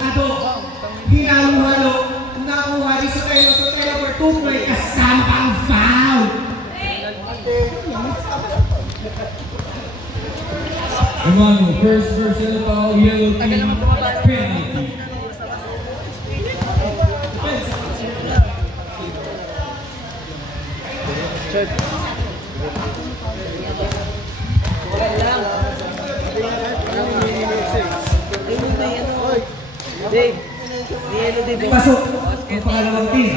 Ado. Hinalo-halo. Nakuha ni Sotelo for 2 play. Kasampang foul. Romano, first personal foul, yellow team, penalty. Pasok ang pangalawang team.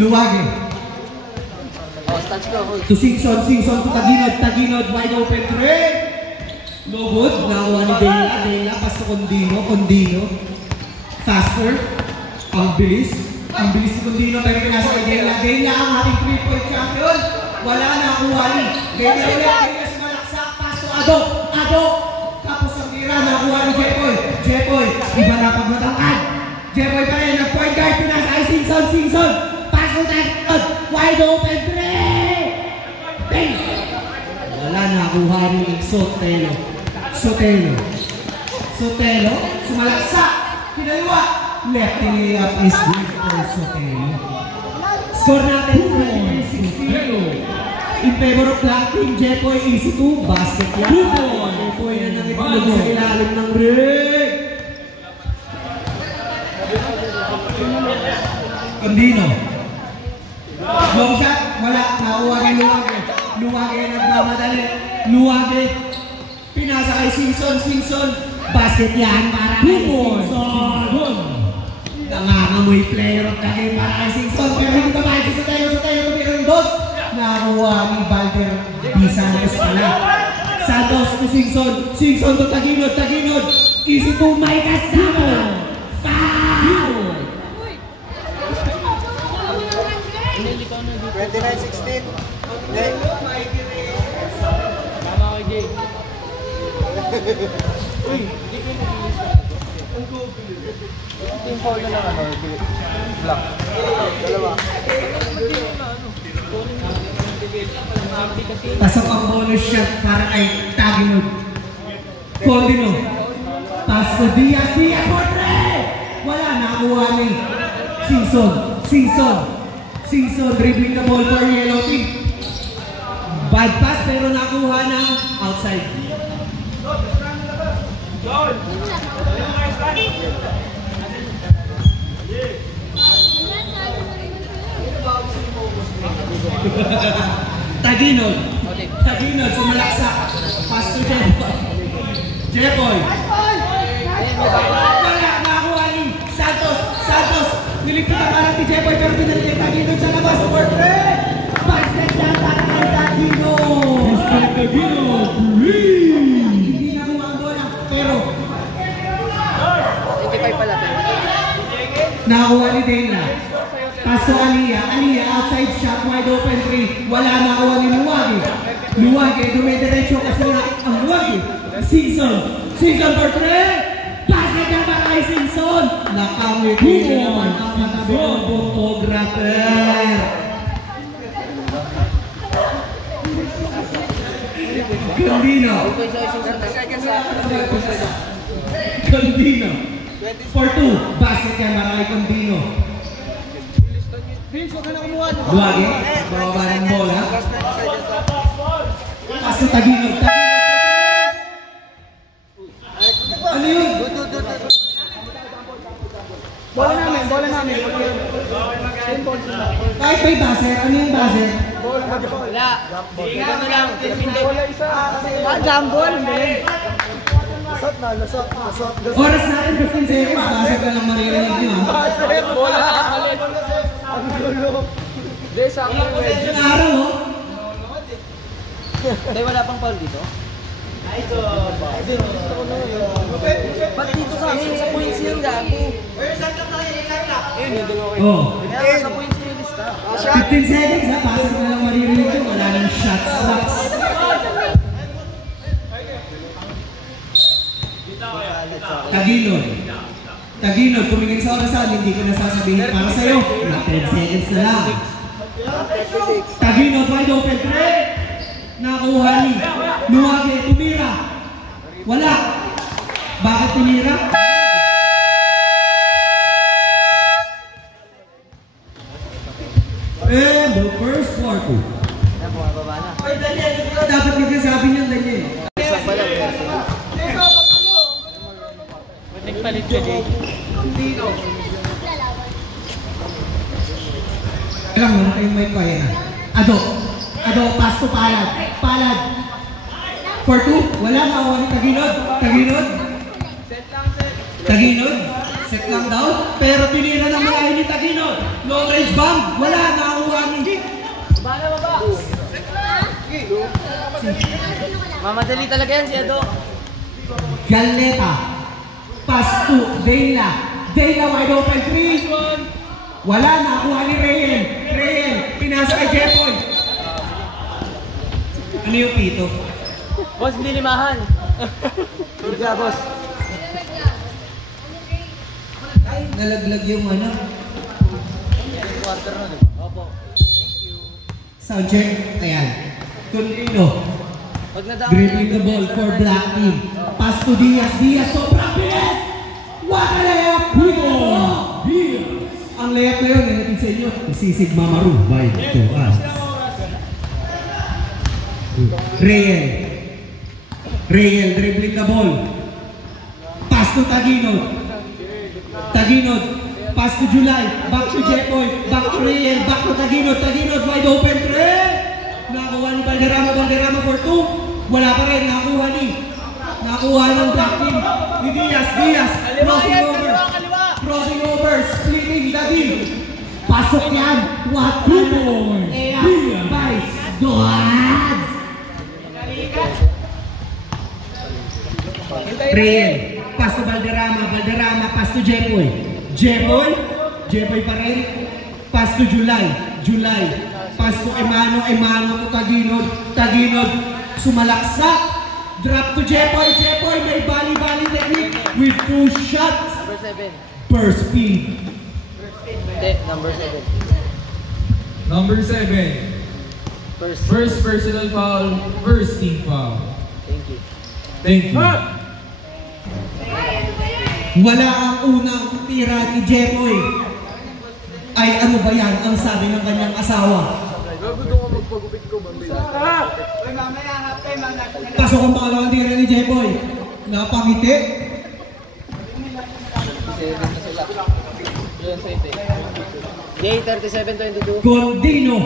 Luwage. To Singson to Taginod, wide open 3. No good, nakuha ni Dela, pas to Condino. Faster, ang bilis ni Condino, pero pinasa kay Dela ang ating 3-point champion. Wala na nakuha ni Dela sumalaksak, pas to Ado. Tapos ang tira, nakuha ni Jepoy, iba na pagmatangkad. Jepoy pa rin, nag-point guard, pinasa kay Singson. Pas to Taginod, wide open 3. Wala nakuha ni Sotelo, sumalaksak, pinaliwa, left layup is good for Sotelo. Score natin 23-16 in favor of Black Team. Jepoy, easy 2, basket yan. Jepoy na nakitulog sa ilalim ng rig. Condino, long shot, wala, nakuha ni Luwage nagmamadali. Luwage, pinasa kay Singson. Basket yan para kay Singson. Nangangamoy player of the game para kay Singson. Pero hindi ba kahit sa tayo ng dos. Nakuha ni Valder Di Santos pala. Santos to Singson to Taginod. Easy to Mike Asamo. Foul! 29-16. Tama kay Jay. Uy, team foul na lang black. Dalawa. Pasok ang bonus shot para kay Taginod. Condino. Pass to Diaz for 3. Wala, nakuha ni Singson dribbling the ball for yellow team. Bad pass pero nakuha ng outside. Taginod sumalaksak. Pass to Jepoy. Wala, nakuha ni Santos. Nilipit ang parang ni Jepoy pero pinalitin Taginod sa labas for 3. Basket lang para kay Taginod. Hindi nakuha ang bola pero 25 pala. nakuha ni Dela. Paso Aliyah outside shot, wide open 3. Wala, nakuha ni Luwage, dumidiretso kasi ang Luwage. Singson for 3. Basket na para kay Singson. Nakangiti naman ang matabi ng photographer. Condino for 2. Basket yan para kay Condino. Luwage, bababa ng bola. Paso Taginod. Ano yun? Bola namin. Kahit may buzzer, ano yung buzzer? Wala. Ikaw na lang. Bola isa. Jambol. Lasot. Oras natin 15 seconds. Buzzer ka lang maririnig nyo. Bola. Ang gulo. Desa ang Yung araw, oh. Dahil wala pang foul dito? Ba't dito sa akin? Sa points yung gago. Oh. Kaya sa points yung lista. 15 seconds ha. Buzzer ka lang maririnig nyo. Wala nang shots. Taginod, tumingin sa orasan, hindi ko nasasabihin para sa'yo. 10 seconds na lang. Taginod, wide open 3. Nakuha ni Luwage, tumira. Wala. Bakit tinira? And the first quarter. Yan, bumababa na. Ay, Daniel, dapat nagsasabi niyan, Daniel. Isang pala, Nagpalit siya, Jay. Kailang mo na kayong may kaya. Ado, pass to Palad. Palad. For two, wala makawa ni Taginod. Taginod. Set lang daw. Pero tinira ng malayo ni Taginod. Long range bomb. Wala, nakakuha ni. mamadali talaga yan si Ado. Galeta. Pass to Dela. Dela wide open three. Wala, nakakuha ni Rayen. Pinasa kay Jepoy. Ano yung pito? Boss, hindi limahan. Hindi ka, boss. Nalaglag yung ano. Quarter na, diba? Opo. Thank you. Sound check. Ayan. Continue. Pag nadaan Dribbling the ball for Black Team. Pass to Diaz. Sobrang bilis! What a layup! Ang layup na yun, natin sa inyo. Sisig Mamaru by Tuan. Reyel dribbling the ball. Pass to Taginod. Pass to July. Back to Jepoy. Back to Reyel. Back to Taginod. Wide open three. Nakakuha ni Valderrama for two. Wala pa rin. Nakakuha ng Black Team. Ni Diaz. Crossing over. Splitting the team. Pasok yan. What? 2 points. Vice. Doan. Reyel. Pass to Valderrama. Pass to Jepoy. Jepoy pa rin. Pass to July. Pass to Emano to Taginod. Sumalaksak. Drop to Jepoy. May bali technique with 2 shots. Number 7. Per speed. Hindi, number 7. Number 7. First personal foul, first team foul. Thank you. Wala ang unang tira ni Jepoy. Ay ano ba yan ang sabi ng kanyang asawa? Pasok ang pangalawang tira ni Jepoy. Napangiti. Jay, 37-22. Condino.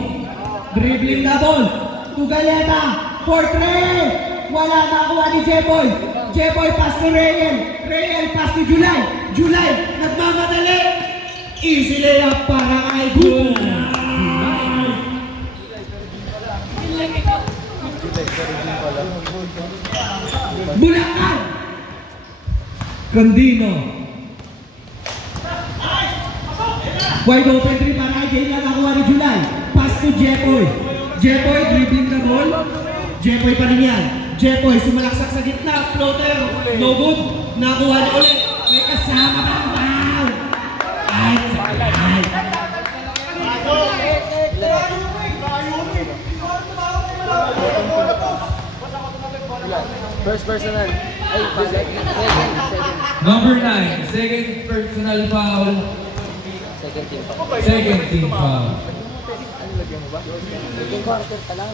Dribbling the ball. To Galeta. For 3. Wala nakuha ni Jepoy. Pass to Reyel pass to July. Nagmamadali. Easy layup para kay Bull. Bulacan. Condino. Wide open 3 para kay Jay. Nakakuha ni July. Pass to Jepoy. Dribbling the ball. Jepoy pa rin yan. Sumalaksak sa gitna. Floater. No good. Nakuha na ulit. May kasama pa. Wow! Ay. First personal. Ay, second. Number 9, second personal foul, Second team pa. second team foul. Second quarter pa lang.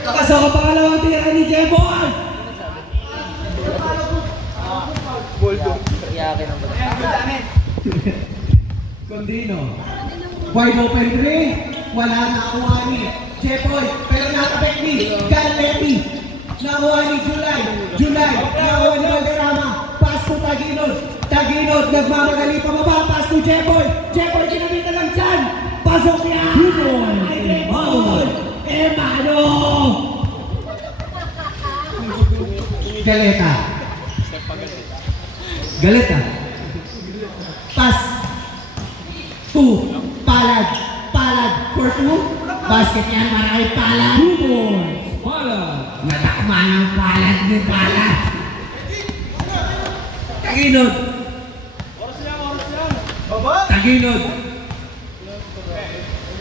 Nakasama pangalawang tira ni Jepoy. Iyakin ang bata. Condino. Wide open 3. Wala nakuha ni Jepoy. Pero nakapek ni Galeti. Nakuha ni July. Nakuha ni Valderrama. Pass to Taginod. Nagmamagali pababa. Pass to Jepoy. Kinamita lang dyan. Pasok yan. Emano. Galeta. Pass to Palad for 2. Basket yan para kay Palad. 2 points, Palad. Natakma ng Palad ni Palad. Taginod. Taginod.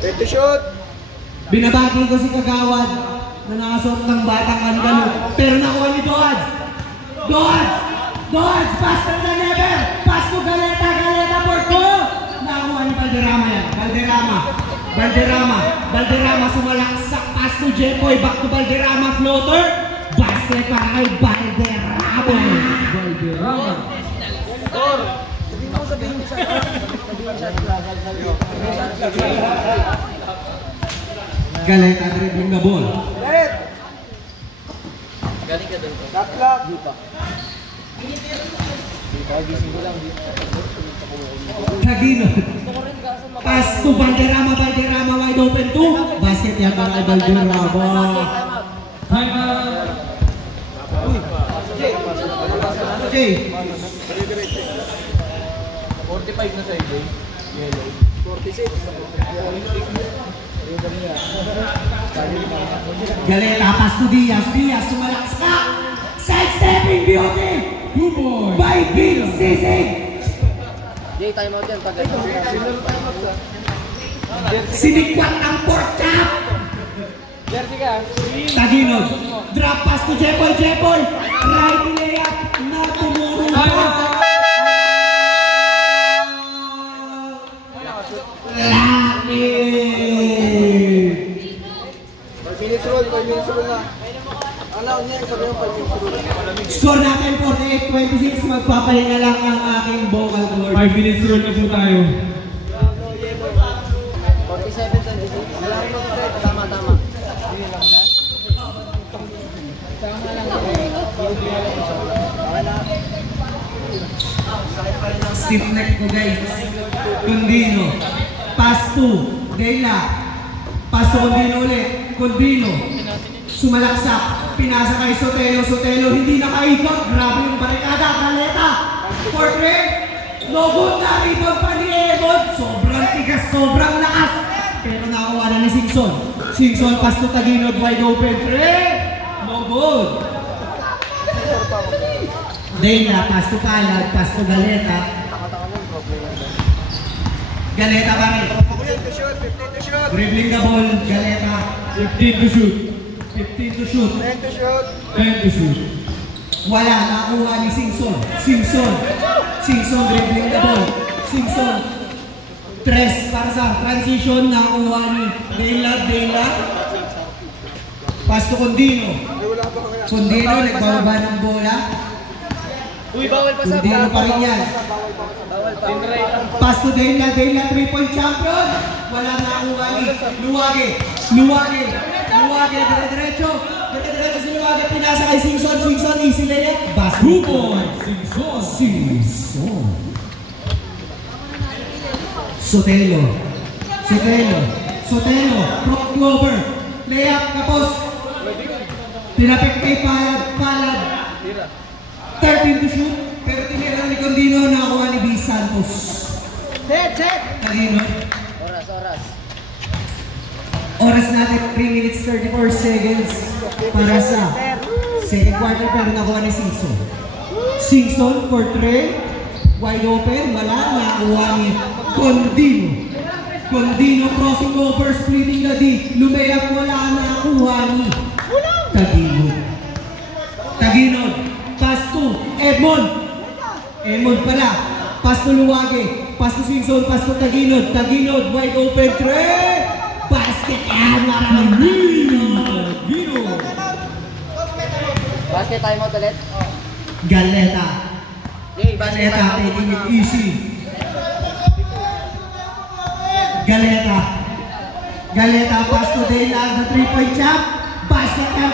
Ready to shoot. Binabati ko si Kagawad na nakasuot ng batang andalo. Pero nakuha ni Doads. Doads, faster than ever. Pass to Galeta for 2. Nakuha ni Valderrama yan. Valderrama sumalaksak. Pass to Jepoy. Back to Valderrama. Floater. Basket para kay Valderrama. Galeta dribbling the ball. Let. Lock. Taginod. Pass to Valderrama wide open to. Basket yan para kay Valderrama. Time out. Okay. 45 na sa iyo. Yellow. 46. Galeta, pass to Diaz sumalaksak. Sidestepping beauty 2 points. by Big Sisig. Jay, time out yan. Tagal. Sinikwat ang pork chop. Jersey ka. Taginod. Drop pass to Jepoy. Right layup na tumurong Time pa. out. Laki. 5 minutes rule na. Ano, niya, sabi yung 5 minutes rule. Score natin 48-26. Magpapahinga lang ang aking vocal cord. 5 minutes rule na po tayo. 47-26. Tama. Stiff neck ko guys. Condino. Pass to Dela. Pass to Condino ulit. Condino. Sumalaksak. Pinasa kay Sotelo. Hindi nakaikot. Grabe yung barikada. Galeta. Portrait. No good na. Rebound pa ni Egon. Sobrang tigas. Sobrang lakas. Pero nakakuha na ni Singson. Pass to Taginod. Wide open. No good. Dela. Pass to Palad. Pass to Galeta. Galeta pa rin. 15 to shoot. Dribbling the ball, Galeta. 15 to shoot. 15 to shoot. 10 to shoot. 10 to shoot. Wala, nakuha ni Singson dribbling the ball. Tres para sa transition, nakuha ni Dela. Pass to Condino. Condino, nagbababa ng bola. Uy, bawal pa sa Condino pa rin yan. Bawal pa. Pass to Dela, 3-point champion. Wala nakuha ni Luwage, dire-diretso si Luwage, pinasa kay Singson, easy layup. 2 points. Singson. Sotelo, cross clover, layup, kapos. Tinapik kay Palad. 13 to shoot, pero tinira ni Condino, nakakuha ni B. Santos. Set. Taginod. Oras natin 3 minutes 34 seconds para sa second quarter, pero nakuha ni Singson for 3. Wide open, wala, nakakuha ni Condino crossing over, splitting the D. Lumayap, wala, nakakuha ni Taginod. Pass to Edmond pala. Pass to Luwage. Pass to Singson. Pass to Taginod. Wide open 3. Basket yan. Basket time out ulit. Galeta. Jay, basket time out. Taking it easy. Galeta pass to Dela. The 3-point shot. Basket yan.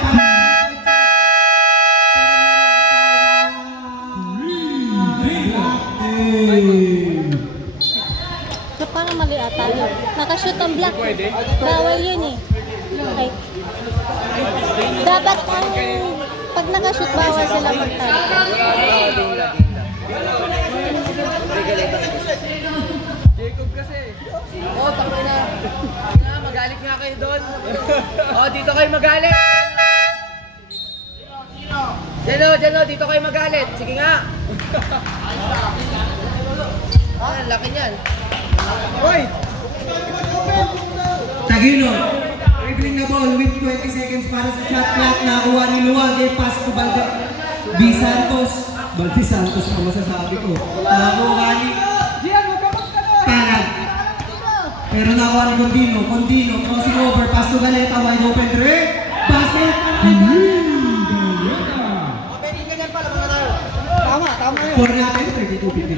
So, parang mali ata yun. Nakashoot ang black. Bawal yun eh. Okay. Dapat ang pag nakashoot, bawal sila magtalo. Jacob kasi. Oh, takbo na. Magalit nga kayo doon. Oh, dito kayo magalit. Diyan, dito kayo magalit. Sige nga. Ah, laki niyan. Taginod. Dribbling na ball with 20 seconds para sa shot clock. Nakuha ni Luwage. Pass to Baldi Santos. Baldi Santos ang masasabi ko. Nakuha ni Parag. Pero nakuha ni Condino. Condino. Crossing over. Pass to Galeta. Wide open three. Basket. Score natin, 32-50.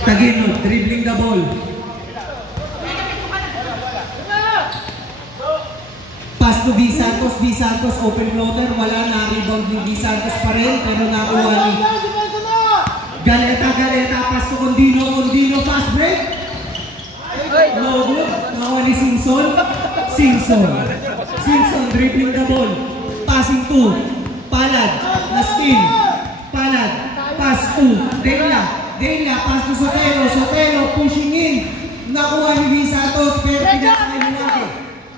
Taginod, dribbling the ball. Pass to V Santos, open floater, wala na, rebound ni V Santos pa rin, pero nakuha ni Galeta, pass to Condino, pass break. No good, nakuha ni Simpson, dribbling the ball. Passing to Palad, Lastin, Palad, pass to Dela, pass to Sotelo, pushing in, nakuha ni V Santos, pero pinasa ni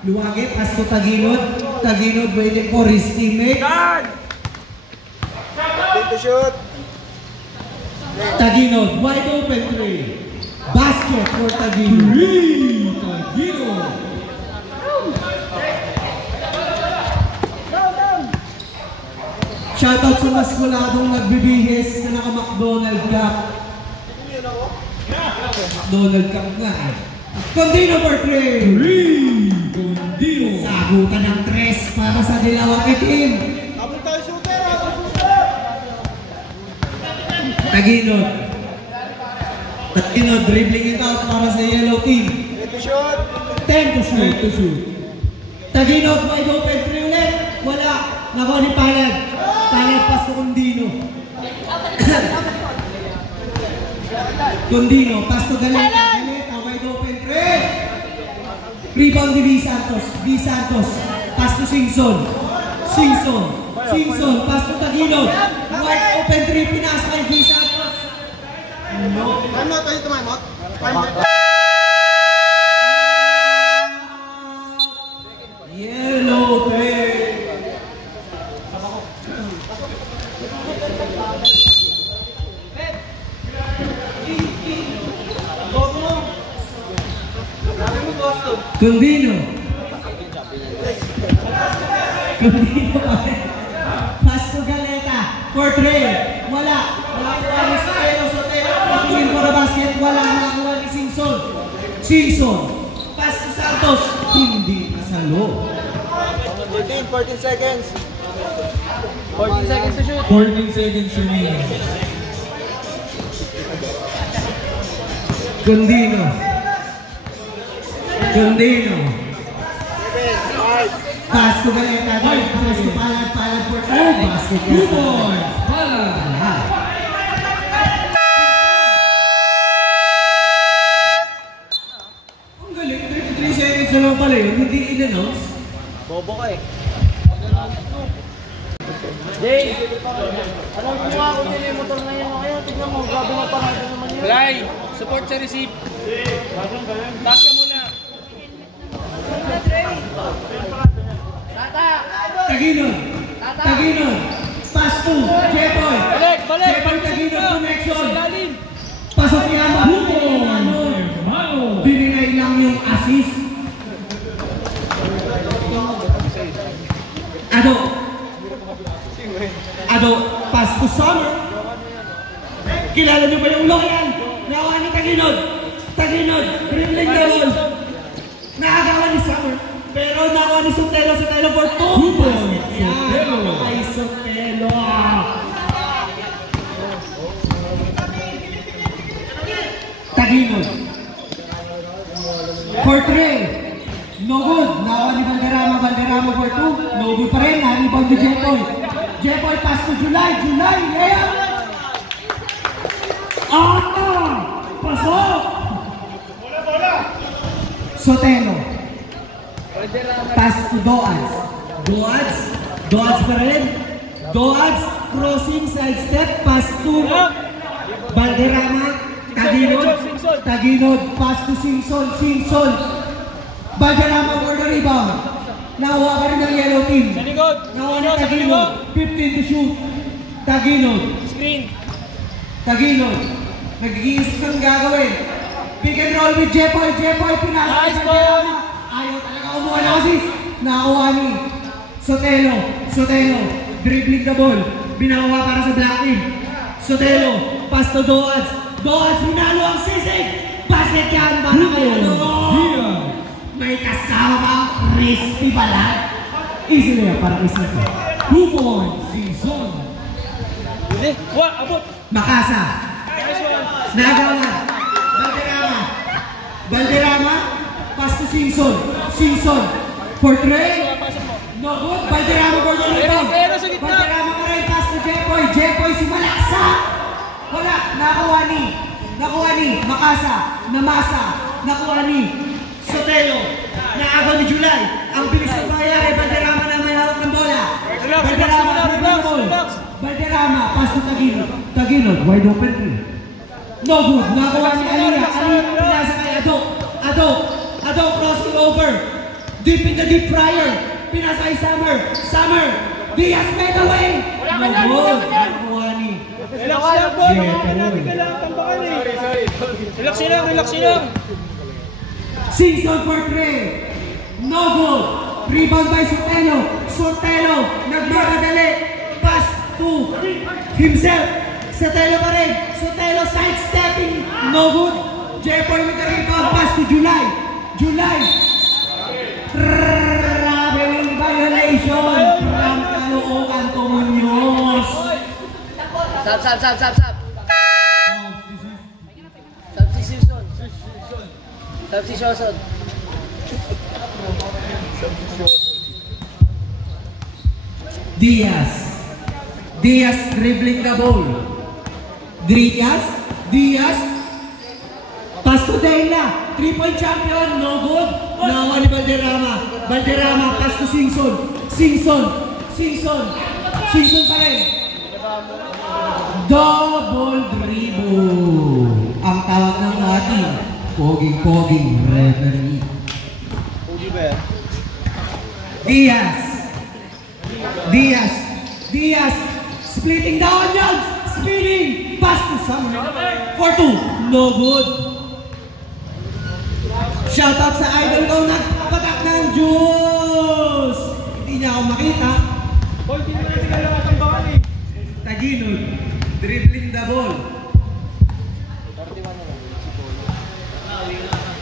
Luwage, pass to Taginod waiting for his teammate. Taginod, wide open three, basket for Taginod. Shoutout sa maskuladong nagbibihis na naka-McDonald Cup. McDonald Cup nga eh. Condino for 3. Condino. Sagutan ng 3 para sa Dilawang Itim. Taginod, dribbling it out para sa Yellow Team. 10 to shoot. Taginod, wide open 3 ulit. Wala. Nakuha ni Palad. Pass to Condino. Pass to Galeta, wide open 3. Rebound ni V Santos. Pass to Simpson, pass to Taginod. Wide open 3, pinasa kay V Santos. Yellow Team. Condino pass to Galeta for 3. Wala. Nakuha ni Sotelo. Patuloy for the basket. Wala. Nakuha ni Simpson. Pass to Santos. Hindi nasalo. 14 seconds. 14 seconds to shoot. 14 seconds remaining. Condino. Pass to Galeta. Pass to Palad for 2. Basket. 2 points. Palad. Ang galing. 33 seconds na lang pala yun. Hindi in-announce. Bobo ka eh. Jay! Alam mo nga kung yun yung motor na yan mo kayo. Tignan mo, grabe na pa naman yun. Fly! Support sa receipt. Taas ka muna. Tata! Taginod. Pass to Jepoy. Balik! Jepoy Taginod connection. Lalim! Pasok ni Amado. Binigay lang yung assist. Ado, pass to Summer. Kilala niyo ba yung loyan? Nakuha ni Taginod, dribbling the ball. Nakagawa ni Summer. Pero nakuha ni Sotelo for 2 basket. Ay, Sotelo. Taginod for 3. No good. Nakuha ni Valderrama for 2. No good pa rin. Na-rebound ni Jepoy pass to July, layup! Pasok! Sotelo. Pass to Doads pa rin. Doads, crossing, side step, pass to Valderrama. Taginod, pass to Simpson. Valderrama for the rebound. Nakuha ka rin ng Yellow Team. Nakuha ni Taginod. 15 to shoot. Taginod. Nag-iisip ng gagawin. Pick and roll with Jepoy. Jepoy, pinasok. Nice ball! Ayaw talaga kumuha ng assist. Nakakuha ni Sotelo. Sotelo, dribbling the ball. Binawa para sa blocking. Sotelo, pass to Doads. Doads, minalo ang sisig. Basket yan para kay ano. May kasama pa, crispy pala. Easy na yan, para kay Sisi. 2 points, Season. Hindi. Abot. Makasa. Nice one. Nagawa. Valderrama. Valderrama, pass to Simpson. Simpson, for Trey. No good. Valderrama for the rebound. Pero sa gitna. Valderrama ka rin, pass to Jepoy. Jepoy, si Malaksa. Wala, nakuha ni. Makasa, Namasa, nakuha ni Sotelo, naagaw ni July. Ang bilis ng pangyayari, Valderrama na may hawak ng bola. Valderrama, Relax. Valderrama, pass to Taguilog. Taguilog, wide open three. No good, nakuha ni Aliyah. Aliyah, pinasa kay Ado, crossing over. Deep in the deep fryer. Pinasa kay Summer, Diaz made away. No good, nakuha ni Relax lang, boy. Mga natin kailangan tambakan eh. Relax lang. Simpson for Trey. No good. Rebound by Sotelo. Sotelo, nagmamadali. Pass to himself. Sotelo pa rin. Sotelo sidestepping. No good. Jepoy with the rebound. Pass to July. Traveling violation. From Caloocan to Muñoz. Sab si Simpson. Sab si Shoson. Diaz dribbling the ball. Diaz. Pass to Dayla. 3-point champion. No good. Nawa ni Valderrama. Valderrama. Pass to Simpson pa rin. Double dribble. Ang tawag ng ating poging referee. Diaz. Splitting the onions. Spinning. Pass to Summer. For 2. No good. Shoutout sa idol ko. Nagpapatak ng juice. Hindi niya ako makita. Boy, hindi natin kailangan tambakan eh. Taguilog. Dribbling the ball.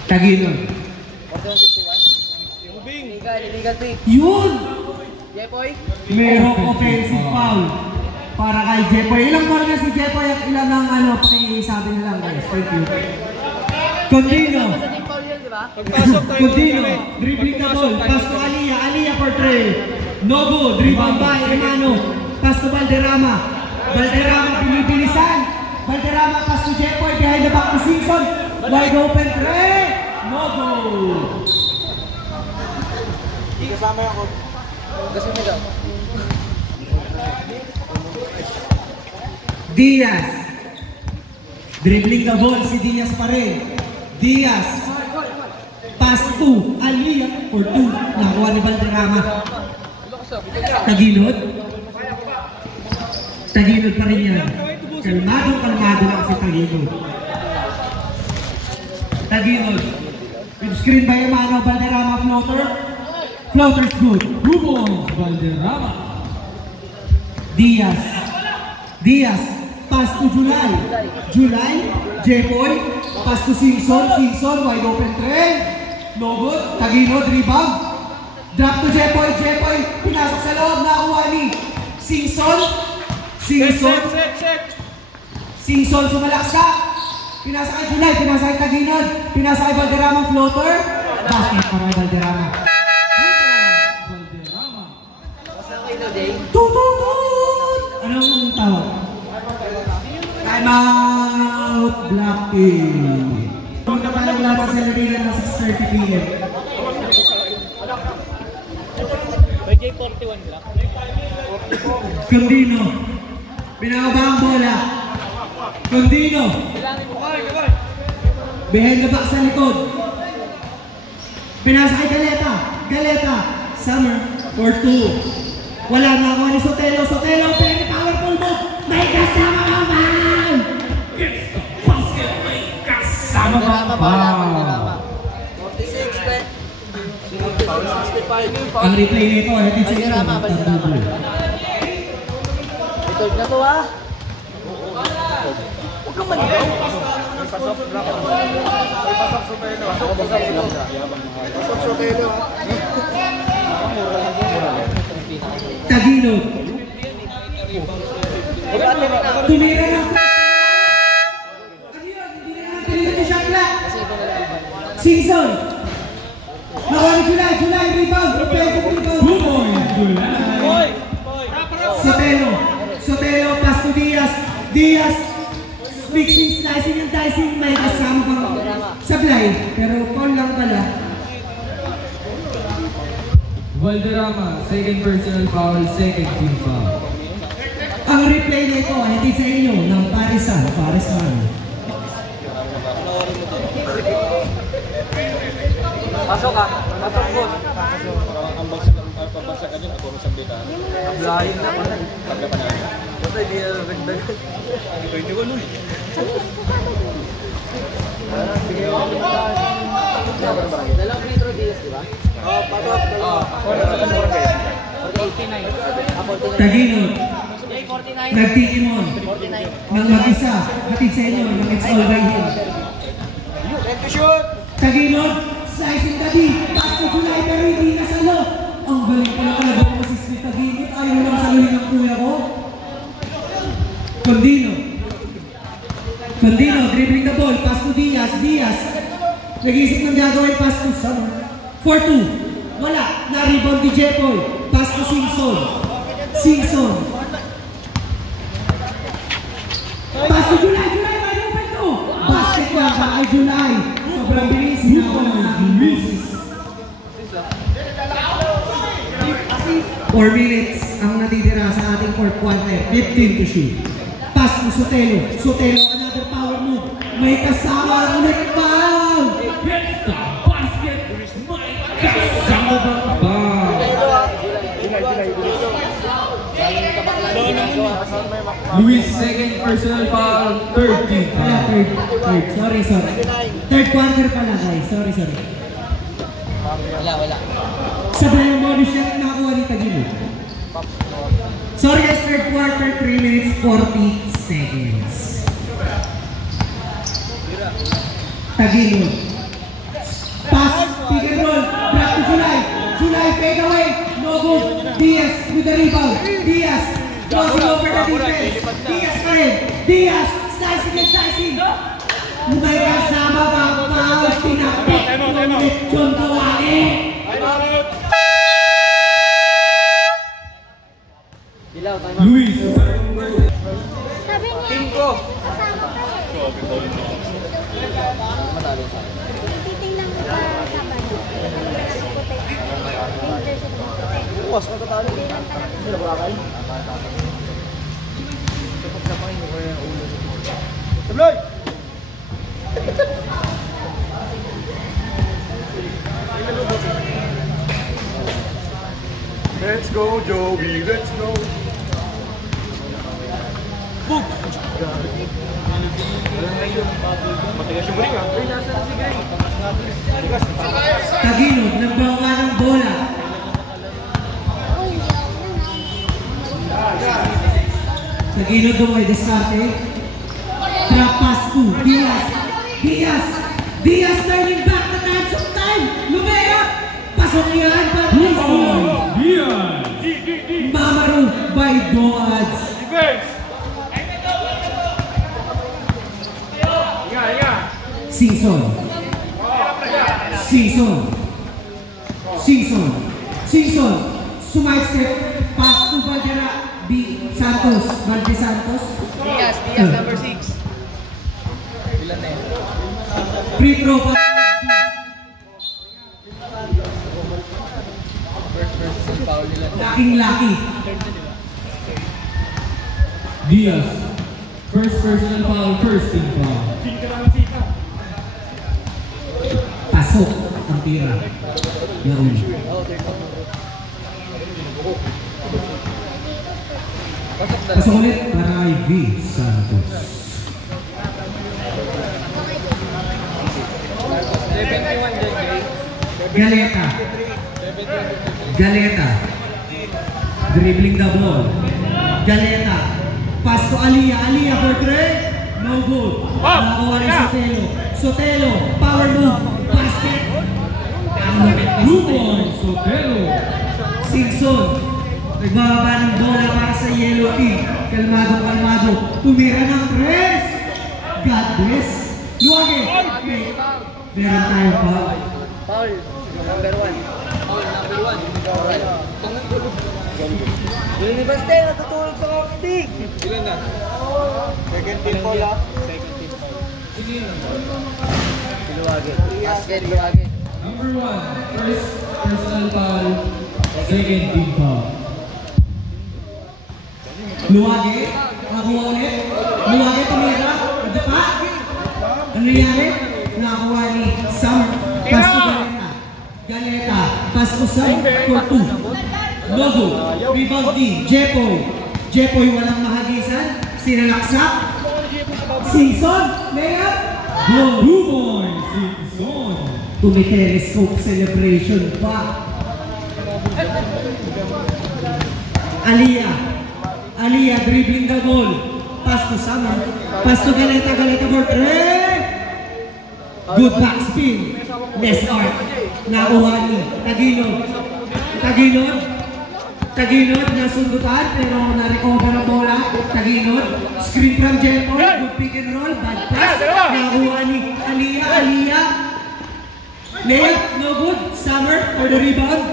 Taguilog. 41-51. Moving. Illegal pick. Yun! Jepoy. Merong offensive foul para kay Jepoy. Ilang bar na si Jepoy at ilan ang pakisabi na lang guys. Thank you. Condino. Sa team foul yan, di ba? Pagpasok tayo. Condino. Dribbling the ball. Pass to Aliyah. Aliyah for Trey. No good. Rebound by Emano. Pass to Valderrama. Valderrama binibilisan. Valderrama pass to Jepoy. Behind the back to Simpson. Wide open Trey. No good. Gusto mo daw. Diaz. Dribbling the ball si Diaz pa rin. Diaz. Pass to Aliyah for 2. Nakuha ni Valderrama. Taguilog pa rin yan. Kalmado lang si Taguilog. With screen by Emano. Valderrama floater. Floater's good. 2 points, Valderrama. Diaz. Pass to July. Jepoy. Pass to Simpson. Wide open trend. No good. Taguilog. Rebound. Drop to Jepoy. Pinasok sa loob. Nakuha ni Simpson. Simpson sumalaksa. Pinasa kay July. Pinasa kay Taguilog. Pinasa kay Valderrama. Floater. Basket para kay Valderrama. Anong tawag? Time out! Blocking! Kung naman ang lahat sa celebrate ng 6:30 p.m. May J41 lang. Condino. Binababa ang bola. Condino. Behind the back sa likod. Pinasa kay Galeta. Summer for 2. Wala na ako ni Sotelo, very powerful move. May kasama ka man! It's the Isang foul. 46, te. Foul 65. Ang replay nito, hatid sa inyo. Valderrama, Valderrama. Ito na to, ha? Huwag kang manigaw. Pasok Sotelo, ha? Taginod. Tumira na. Ano yun? Hindi na natin shot clock. Season. Nakuha ni July, rebound. Offensive rebound. 2 points, July. Sotelo, pass to Diaz. Diaz, mixing, slicing and dicing. May kasama pang sablay. Pero call lang pala. Valderrama, second personal foul, second team foul. Ang replay nito, hindi sa inyo ng Parisan. Pasok, ha? Pasok, boss. Ang pabagsakan yun, ako sa bita. Ablahin na pala. Tabla pa na. Siyempre, di na nagdag. Pwede ko nun. Dalang free throw Diaz, di ba? Oo, pasok. Taginod, 49. nagtitimon. 49. Nang mag-isa, hatid sa inyo ng It's All By Him. Time to shoot! Taginod, slicing tabi, pass to July pero hindi nasalo. Ang galing ko na talaga ko si Sweet Taginod. Ayaw lang saluhin ng kuya ko. Condino, dribbling the ball, pass to Diaz. Nag-iisip ng gagawin, pass to Summer. 4-2, wala, na-rebound ni Jepoy, pass to Singson. Pass to July, wide open to. Basket na ba ay July? Sobrang bilis, hinawa na Luis. 4 minutes ang natitira sa ating fourth quarter, 15 to shoot. Pass to Sotelo, another power move. May kasama ulit foul. Gets the basket, Mike kasama bang foul. Luis, second personal foul, third team Wala, foul. third. Sorry. Third quarter pala guys, sorry. Wala. Sabay ang bonus shot na nakuha ni Taginod. Sorry guys, third quarter, 3 minutes, 40 seconds. Taginod. Pass, pick and roll, back to July, fade away, no good. Diaz with the rebound. Diaz, crossing over the defense. Diaz pa rin. Diaz, slicing. May kasama ba foul? Tinapit ng John Kawali. Dilaw, time out. Luis, Sabi niya, Team ko. kasama ka. Matalo sa akin. Titingnan ko pa Sabado. Bukas, matatalo. Sila ba kayo? Sapag-sapangin ko yung ulo. Tabloy! Let's go, Joey. Let's go. Matigas yung ring, ah. Taginod, nagbawa ng bola. Taginod dumay diskarte. Trap pass to Diaz turning back the hands of time. Lumea. Pasok yan. Diaz. Mamaru by Doads. Singson. Sumite step. Pass to Valde Santos. Diaz, number 6. Ilan na yun? Free throw pa. First personal foul nila. Lucky. Diaz, first personal foul, first team foul. Pasok ang tira. Yaon. Pasok ulit para kay V. Santos. Galeta. Galeta. Dribbling the ball. Galeta. Pass to Aliyah. Aliyah for three. No good. Nakakuha rin Sotelo. Sotelo. Power move. Basket. Ang lapit ni Sotelo. Sotelo. Simpson. Nagbababa ng bola para sa Yellow Team. Kalmado, kalmado. Tumira ng press. God bless. Luwage. Meron tayo pa. Foul. Number 1. Foul number 1. Alright. Yun ni Baste, natutulog sa kaptig. Ilan na? Second team foul ha? Second team foul. Luwage. Basket, Luwage. Number 1, first personal foul, second team foul. Luwage. Nakakuha ulit. Luwage tumira. Ito pa. Ano nangyari? Nakakuha ni Summer. Pass to Galeta. Galeta. Pass to Summer for 2. Logo. Rebound ni Jepoy. Jepoy walang mahagisan. Sinalaksak. Simpson. Layup. Buboy Simpson. Tumi-telescope celebration pa. Aliyah. Aliyah dribbling the ball. Pass to Summer. Pass to Galeta. Galeta for 3. Good backspin. Less art. Nakuha ni Taguilog. Taguilog. Taguilog nasundutan pero na-recover ang bola. Taguilog. Screen from Jepoy. Good pick and roll. Bad pass. Nakuha ni Aliyah. Aliyah. Layup. No good. Summer for the rebound.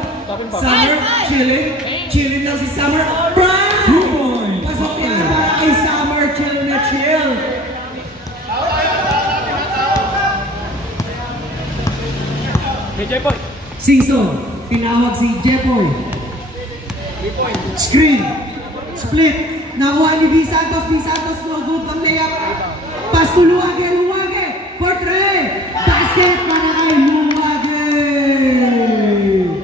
Summer. Chilling. Chilling lang si Summer. Brian! Pasok yan para kay Summer. Chill na chill. Simpson, tinawag si Jepoy. Screen, split, nakuha ni V. Santos no good pang layup. Pass to Luwage, Luwage, for 3. Basket para kay Luwage.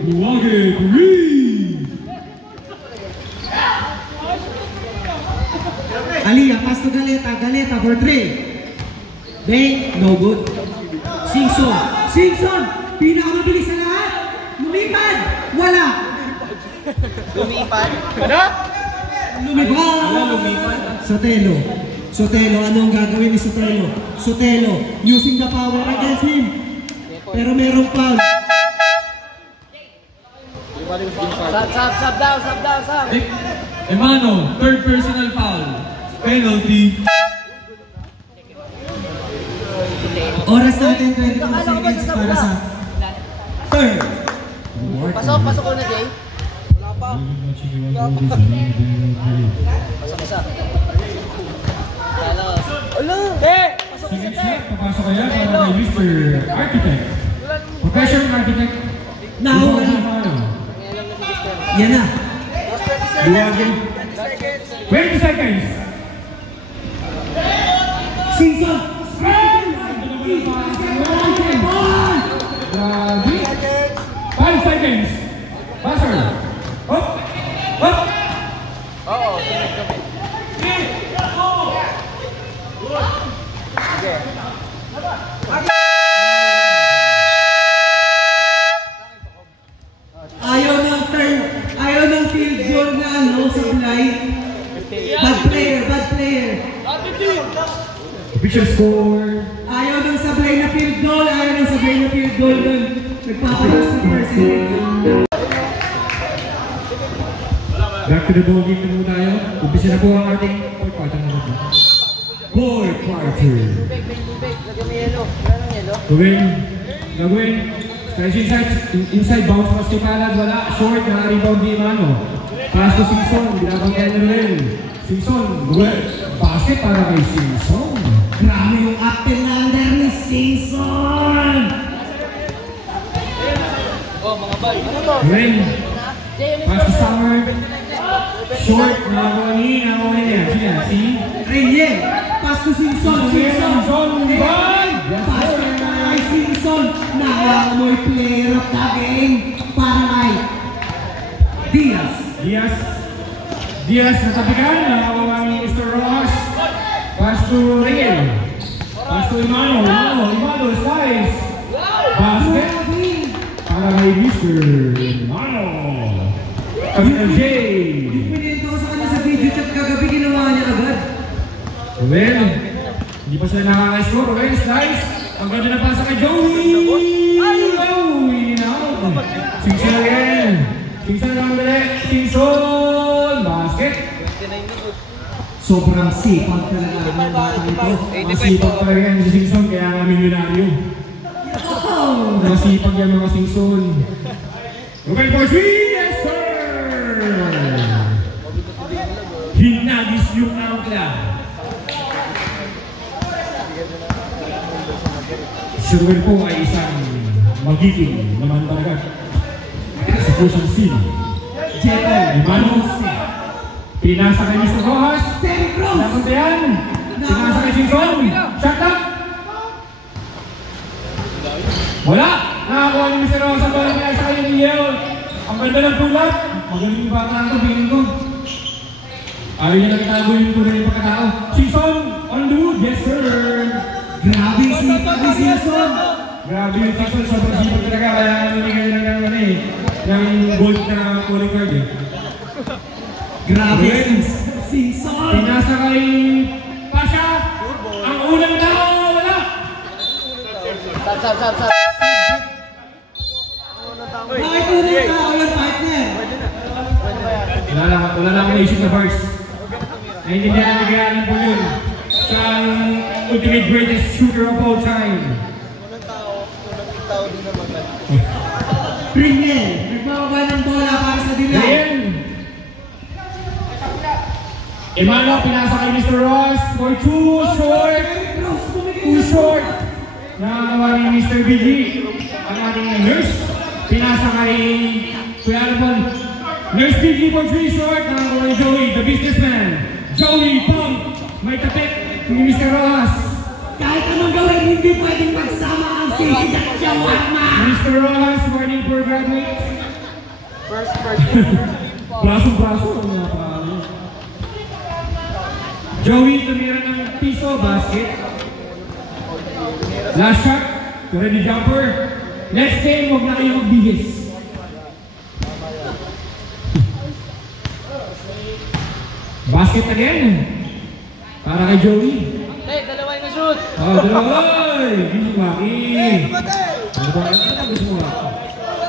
Luwage 3. Aliyah, pass to Galeta, Galeta for 3. Bang, no good. Simpson, Simpson, pinakamabilis sa lahat. Lumipad, wala. Lumipad? Lumipad. Sotelo. Sotelo, ano ang gagawin ni Sotelo? Sotelo, using the power against him. Pero merong foul. Sub down. Emano, third personal foul. Penalty. Oras natin 22 seconds para sa third. Pasok ko na, Jay. Pasok isa. Pasok Second shot, papasok kaya para kay Mr. Architect. Professional Architect. Nakuha na. Yan na. Luwage. 20 seconds. Simpson. Grabe. 5 seconds. Buzzer. Up. Up. Oo. Ayaw ng field goal na ano sa blind. Bad player. Official score. Ayaw ng sablay na field goal nun. Nagpapalas sa person. Back to the ball game na muna tayo. Umpisa na po ang ating fourth quarter na natin. Fourth quarter. Lagyan mo yelo. Wala ng yelo. Gawin. Stretch inside bounce pass to Palad. Wala. Short na rebound di Mano. Pass to Simpson. Binabang Enrel. Simpson. Basket para kay Simpson. Grabe yung acting na under ni Simpson. Oh, mga bal. Ano to? Gawin. Pass to Summer. Short na niya. Sige. Reyes. Pass to Simpson. Simpson. Pass to kay Simpson. Nakamoy player of the game. Para kay Diaz natabigan. Nakawawa ni Mr. Rojas. Pass to Riel. Pass to Imano. Imano is nice. Basket. Para Capital J. Yung pinento ko sa kanya sa video chat kagabi, ginawa niya agad. Well, hindi pa sila nakaka-score. Well, slice. Ang ganda na pasa kay Joey. Singson again. Singson lang ulit. Singson. Basket. Sobrang sipag talaga ng bata ito. Masipag talaga yan si Singson, kaya nga milyonaryo. Masipag yan mga Singson. Ruben for 3, yes sir! Hinagis yung angkla. Si Ruben po ay isang magiging naman talaga sa pusang sin. Jekyll. Imano, pinasa kay Mr. Rojas. Terry Cross. Lapunta yan. Pinasa kay Singson. Shot up. Wala. Nakakuha ni Mr. Rojas ang bola pinasa kay Yel. Ang ganda ng pulat. Magaling yung bata ito. Piling ko. Ayaw niya nagtago yung pulat yung pagkatao. Singson on the wood. Yes sir. Grabe yung sipag ni Singson. Grabe yung Singson. Sobrang sipag talaga. Kaya nangyay lang ng ng gold na calling card eh. Grabe Singson. Pinasa kay Pasha. Ang unang tao. Wala. Sab. Bakit unang tao yung partner? Wala lang ang isip na first. Naintindihan na nagayanin po yun. Siyang ultimate greatest shooter of all time. Unang tao din naman. Pringel. Nagmamaba ng bola para sa dilaw. Ayan. Emano, pinasa kay Mr. Ross for 2 short. 2 short. Nakakawa ni Mr. BG. Ang ating nurse. Pinasa kay Kuya Arapon. Nurse BG for 3 short. Nakakawa ni Joey, the businessman. Joey, pump. May tapit ni Mr. Ross. Kahit anong gawin, hindi pwedeng magsama ang sisig at shawarma. Mr. Ross, morning for graduate. First. Braso-braso. Napakalo. Joey, tumira ng piso, basket. Last shot, ready jumper. Next game, huwag na kayo magbigis. Basket again. Para kay Joey. Hey, dalawa yung shoot. Oh, dalawa. Ay, hindi maki. Ano ba? Ano gusto mo?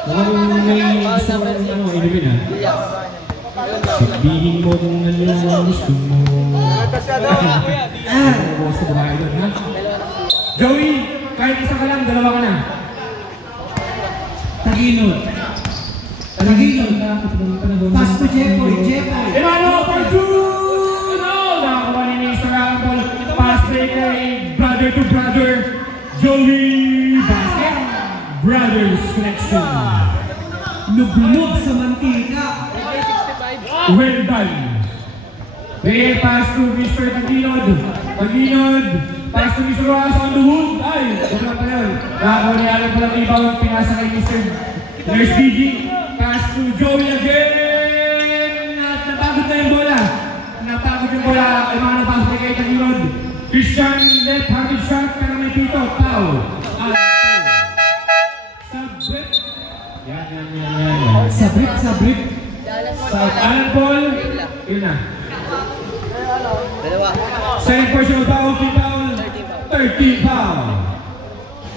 Mukhang may gusto mo inumin ha? Sabihin mo kung ano yung gusto mo. Sa buhay doon, ha? Joey, kahit isa ka lang, dalawa ka na. Taginod. Pass to Jepoy. Emano, for 2! No! Nakakuha ni Mr. Rampol. Pass break kay brother to brother. Joey Basket. Brothers Connection. Lublob sa mantika. Well done. May pass to Mr. Taginod. Pass to Mr. Rojas on the hook. Ay, wala pa yun. Nakakuha ni Alan palang rebound. Pinasa kay Mr. Nurse BG. Pass to Joey again. At napagod na yung bola. Ay mga napasok kay Taginod. Christian left-handed shot pero may pito. Foul. Sabrit. Yan. Sabrik. Alan Paul. Yun na. Dalawa. Second personal foul, 13 foul.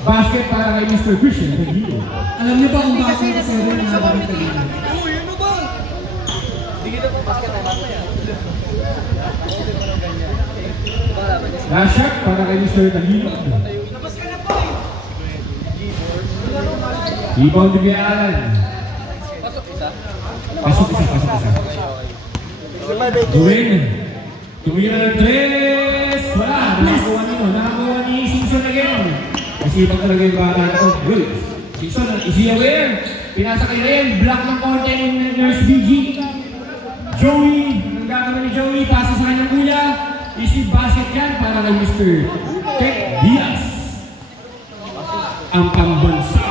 Basket para kay Mr. Christian Taginod. Alam niyo ba kung bakit kasi rin ang naman ng Taginod? Last shot para kay Mr. Taginod. Rebound ni Alan. Pasok isa. Gawin. Tumira ng 3. Wala. Nakakuha ni Singson again. Masipag talaga yung bata ito. Good. Singson, is he aware? Pinasa kay Ren. Block ng konti ng Nurse BG. Joey. Ang gagawin ni Joey. Pasa sa kanyang kuya. Isip basket yan para kay Mr. Tek Diaz. Ang pambansa.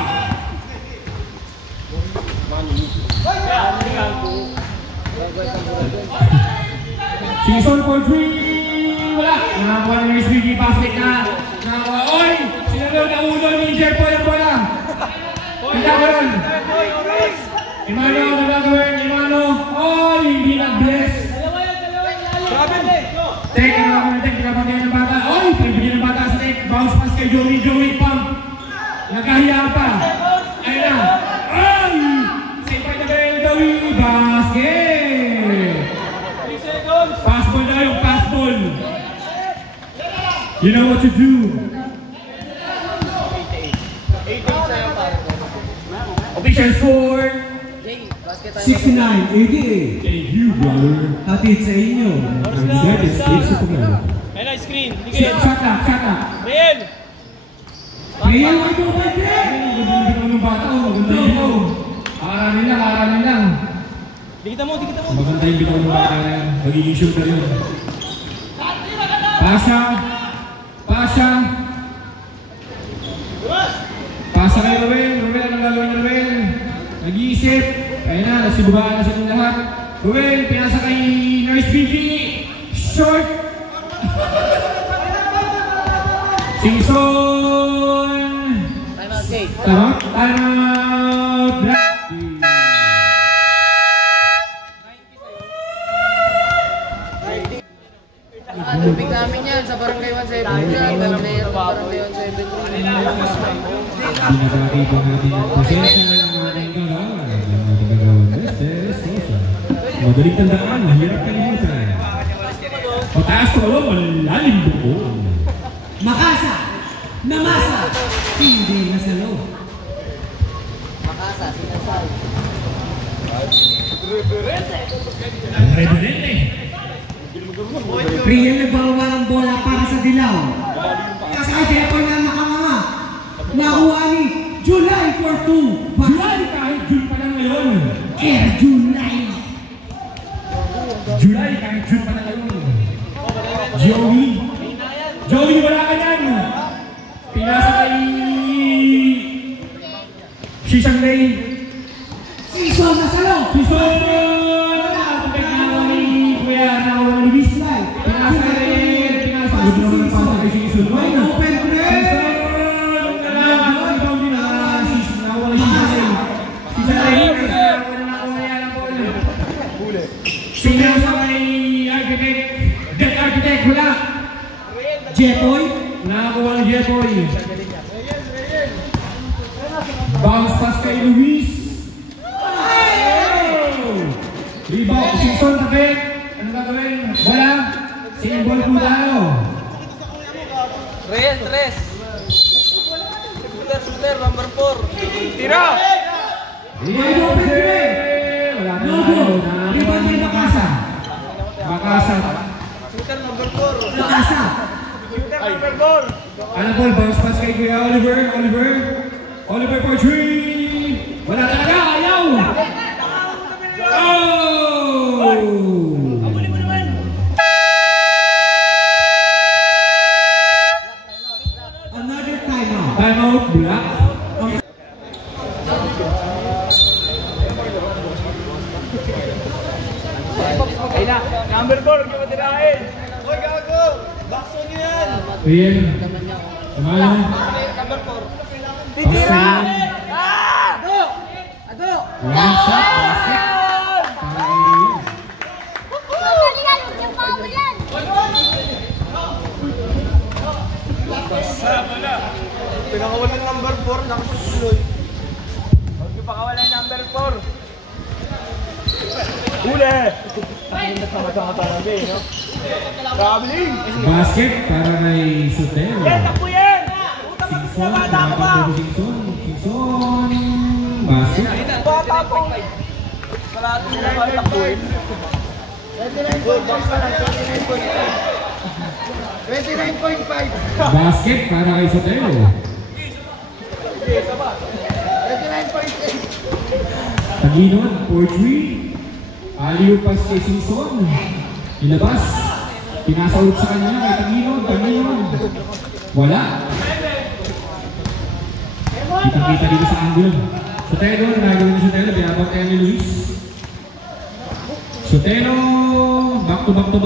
Singson for 3. Wala. Nakakuha ng Nurse BG. Basket na. Nakakuha. Oy! Sinalo na ulo ni Jerpo yung bola. Kita ko ron. Imano, nagagawin. Imano. Joey pump. Nakahiya pa. Ayun na. Ay! Save by the bell, Joey. Basket! Pass ball na yung pass ball. You know what to do. 18 sa'yo para. Official score. Jay, basket tayo. 69-88. Thank you, brother. Hatid sa inyo. That is it's a problem. Ayun na, screen. Shut up. Riel! Real wide open play. Maganda ng bata, maganda yung bitaw. Aramin lang. Dikita mo. Maganda yung bitaw ng bata na yan. Magiging shooter yun. Pasa kay Ruel. Anong gagawin ni Ruel? Nag-iisip. Ayun na, nasibugaan na sa itong lahat. Ruel, pinasa kay Nurse BG. Short! Singson! Time out, Jay. Tama? Time out! Black! Tubig namin yan sa Barangay 170 yan. Barangay 170. Pinagkakita natin ang presensya ng ating madaling tandaan, mahirap kalimutan. Mataas ko alam, malalim buko. Makasa. Namasa. Hindi nasalo. Makasa, sinasal. Reverente. Real nagbawa ng bola para sa dilaw. Kasi kay Jeffrey na nakanganga. Nakuha ni July for 2. July kahit June pa lang ngayon. July. July kahit June pa lang ngayon. Joey, wala ka yan. Pinasa kay Shisang Day. Season nasalo. Sison! Kapag nawa ni Kuya Nawa Luis. Pinasa rin. Pinasa kay Sison. Wide open play. Pinasa kay Architect. Dead Architect, wala. Jeffoy. Nakakuha ng Jeffoy. Bounce pass kay Luis. Rebound, Sison tapit. Ano gagawin? Wala. Single po tayo. Riel, 3. Shooter, number 4. Tira! Wide open play. Wala na. No goal. Rebound kay Makasa. Makasa. Shooter, number 4. Makasa. Shooter, number 4. Ano po? Bounce pass kay Kuya Oliver for 3. Wala talaga. Ayaw. Oh! Another timeout. Timeout, Black. Ayun na, number 4, huwag yung matirahin. Hoy, gago! Bakso niyo yan! Riel. Tama lang. Number 4. Titira! Ado! One shot. Basket. Para kay Riel. Pinakawalan ng number 4, nakasusuloy. Huwag yung pakawalan ng number 4. Huli! Ang ganda sa mata-mata namin, no? Traveling! Basket para kay Sotelo. Takbo yan! Singson. Nakapagpo si Singson. Basket. Bata po! Parati nila ba takbuhin? 29.5. Basket para kay Sotelo. 29.8. Taginod, 4-3. Aliyo pass kay Singson. Ilabas. Pinasa ulit sa kanya kay Taginod. Wala. Kitang-kita dito sa angle. Sotelo, nagagawin ni Sotelo. Binabang kaya ni Luis. Sotelo. Back to back ba?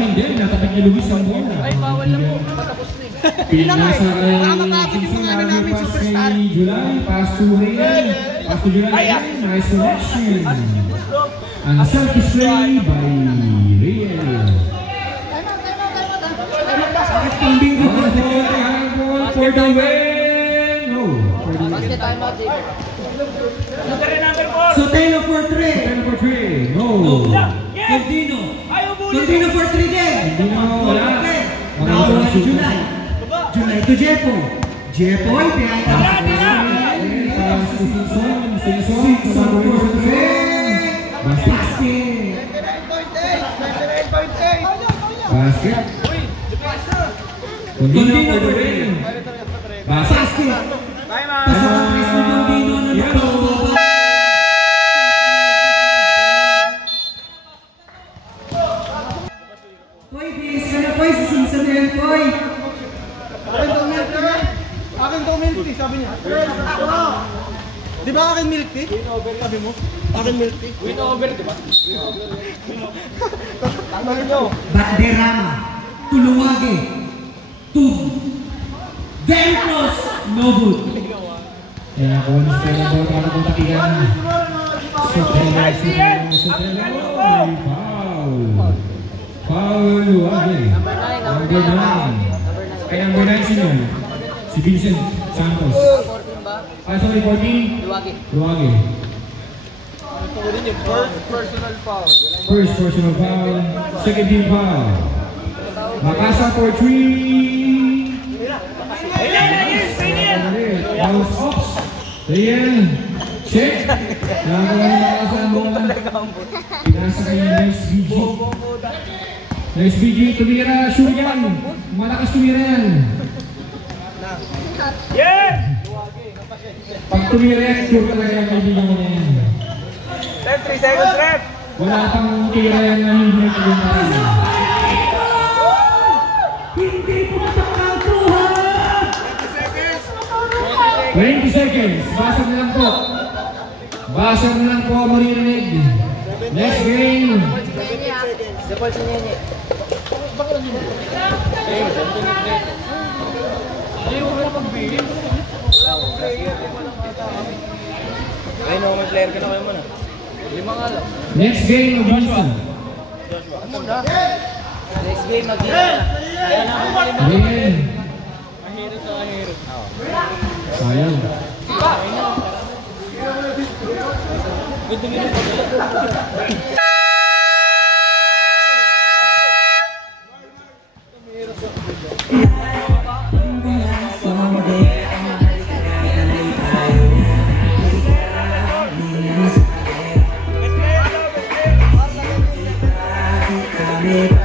Hindi. Natapit ni Luis ang bola. Ay, bawal na po. Matapos na eh. Pinasa kay Singson. Aliyo pass kay July. Pass to Riel. Pass to July. Nice connection. Ang selfish play by Riel. Sakit pang bingo. Handball. for the win! No! Basket time out, David. Sotelo for 3. Sotelo for 3. No! Condino. Condino for 3 din. Condino, wala. Nawala ni July. July to Jepo. Jepo, pinahita. Pass to Simpson. Simpson for 3. Basket. Basket. Condino for the win. Basket. Pasok ang Chris ni Condino na nagpapapa. Poy, bis ka na, Poy. Sisimsan na yan, Poy. Akin to milk tea, sabi niya. Di ba akin milk tea? Sabi mo? Akin milk tea? Win over, di ba? Tama nyo. Banderama. Tuluwage. Tug. Very close. No good. Kaya kung ano sa ng bola para kung takigan. Sotelo. May foul. Foul. Wage. Number 9. Ay, number 9 sino? Si Vincent Santos. 14 ba? Ah, sorry, 14. Luwagi. Luwage. First personal foul. First personal foul. Second team foul. Makasa for 3. Bounce off. Ayan. Check. Nakakuha ng Makasa ang bola. Pinasa kayo ng nice BG. Nice BG. Tumira. Sure yan. Malakas tumira yan. Pag tumira yan, sure talaga yung kaibigan mo na yan. 3 seconds left. Wala pang tira yan na hindi ko na. Hindi po matakakuha! 20 seconds. Basag na lang po. Basag na lang po, maririnig. Next game. Default si Nene. Ay, normal player ka na kayo muna. 5 nga lang. Next game, Joshua. Next game, mag-hira. Game. Sayang. Let's go!